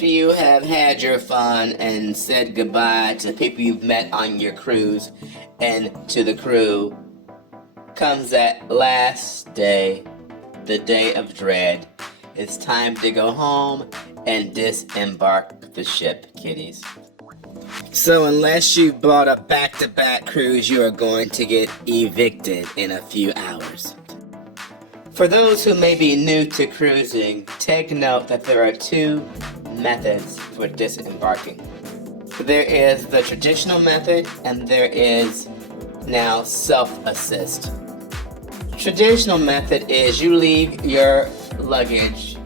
after you have had your fun and said goodbye to people you've met on your cruise and to the crew, comes that last day, the day of dread. It's time to go home and disembark the ship, kiddies. So unless you bought a back-to-back cruise, you are going to get evicted in a few hours. For those who may be new to cruising, take note that there are two methods for disembarking. There is the traditional method and there is now self-assist. Traditional method is you leave your luggage,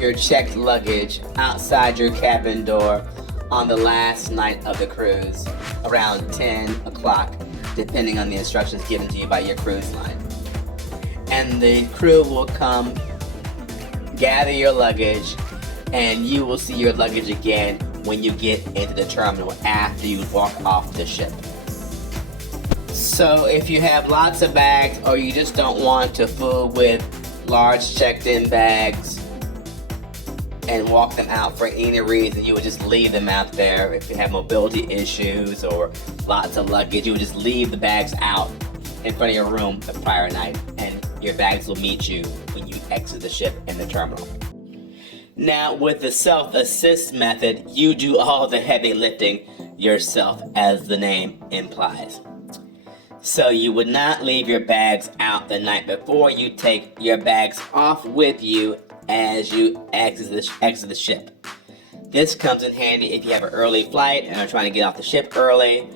your checked luggage, outside your cabin door on the last night of the cruise, around 10 o'clock, depending on the instructions given to you by your cruise line. And the crew will come, gather your luggage, and you will see your luggage again when you get into the terminal after you walk off the ship. So if you have lots of bags or you just don't want to fool with large checked-in bags and walk them out for any reason, you would just leave them out there. If you have mobility issues or lots of luggage, you would just leave the bags out in front of your room the prior night, and your bags will meet you when you exit the ship in the terminal. Now, with the self-assist method, you do all the heavy lifting yourself, as the name implies. So you would not leave your bags out the night before. You take your bags off with you as you exit the ship. This comes in handy if you have an early flight and are trying to get off the ship early,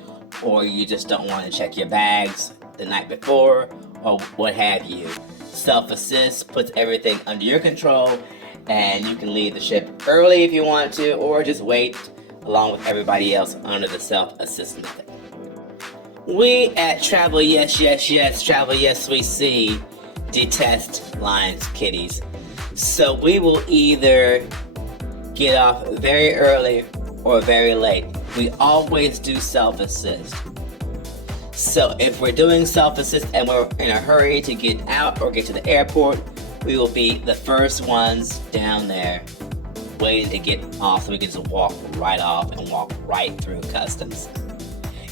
or you just don't want to check your bags the night before, or what have you. Self-assist puts everything under your control, and you can leave the ship early if you want to, or just wait along with everybody else under the self-assist method. We at TravelYesOuiSi detest lines, kiddies. So we will either get off very early or very late. We always do self-assist. So if we're doing self-assist and we're in a hurry to get out or get to the airport, we will be the first ones down there waiting to get off so we can just walk right off and walk right through customs.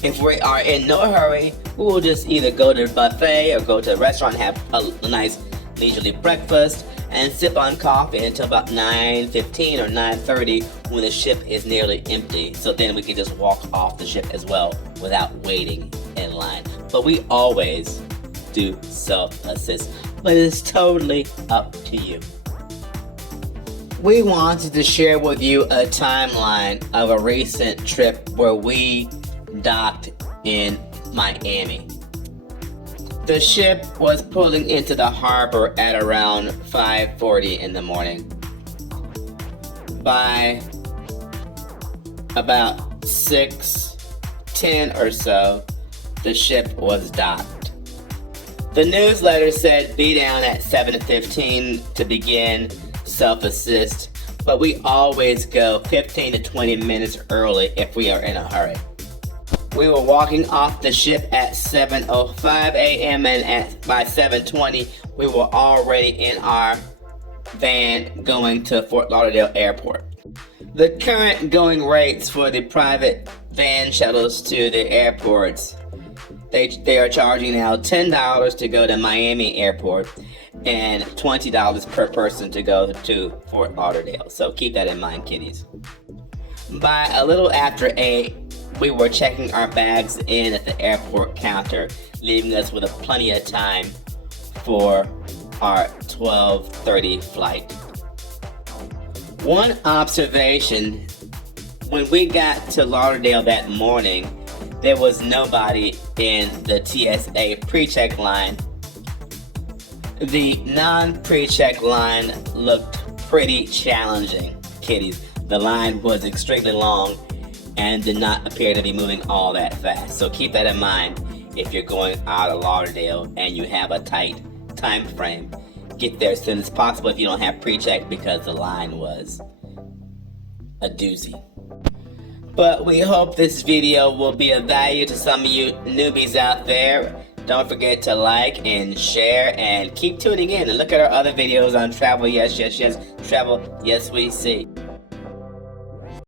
If we are in no hurry, we will just either go to the buffet or go to a restaurant and have a nice leisurely breakfast and sip on coffee until about 9:15 or 9:30 when the ship is nearly empty. So then we can just walk off the ship as well without waiting in line. But we always do self-assist, but it's totally up to you. We wanted to share with you a timeline of a recent trip where we docked in Miami. The ship was pulling into the harbor at around 5:40 in the morning. By about 6:10 or so, the ship was docked. The newsletter said be down at 7:15 to begin self-assist, but we always go 15 to 20 minutes early if we are in a hurry. We were walking off the ship at 7:05 a.m. and by 7:20 we were already in our van going to Fort Lauderdale Airport. The current going rates for the private van shuttles to the airports, they are charging now $10 to go to Miami Airport and $20 per person to go to Fort Lauderdale. So keep that in mind, kiddies. By a little after 8, we were checking our bags in at the airport counter, leaving us with plenty of time for our 12:30 flight. One observation, when we got to Lauderdale that morning, there was nobody in the TSA pre-check line. The non-pre-check line looked pretty challenging, kiddies. The line was extremely long and did not appear to be moving all that fast. So keep that in mind if you're going out of Lauderdale and you have a tight time frame. Get there as soon as possible if you don't have pre-check, because the line was a doozy. But we hope this video will be of value to some of you newbies out there. Don't forget to like and share and keep tuning in and look at our other videos on Travel Yes, Yes, Yes, Travel Yes We See.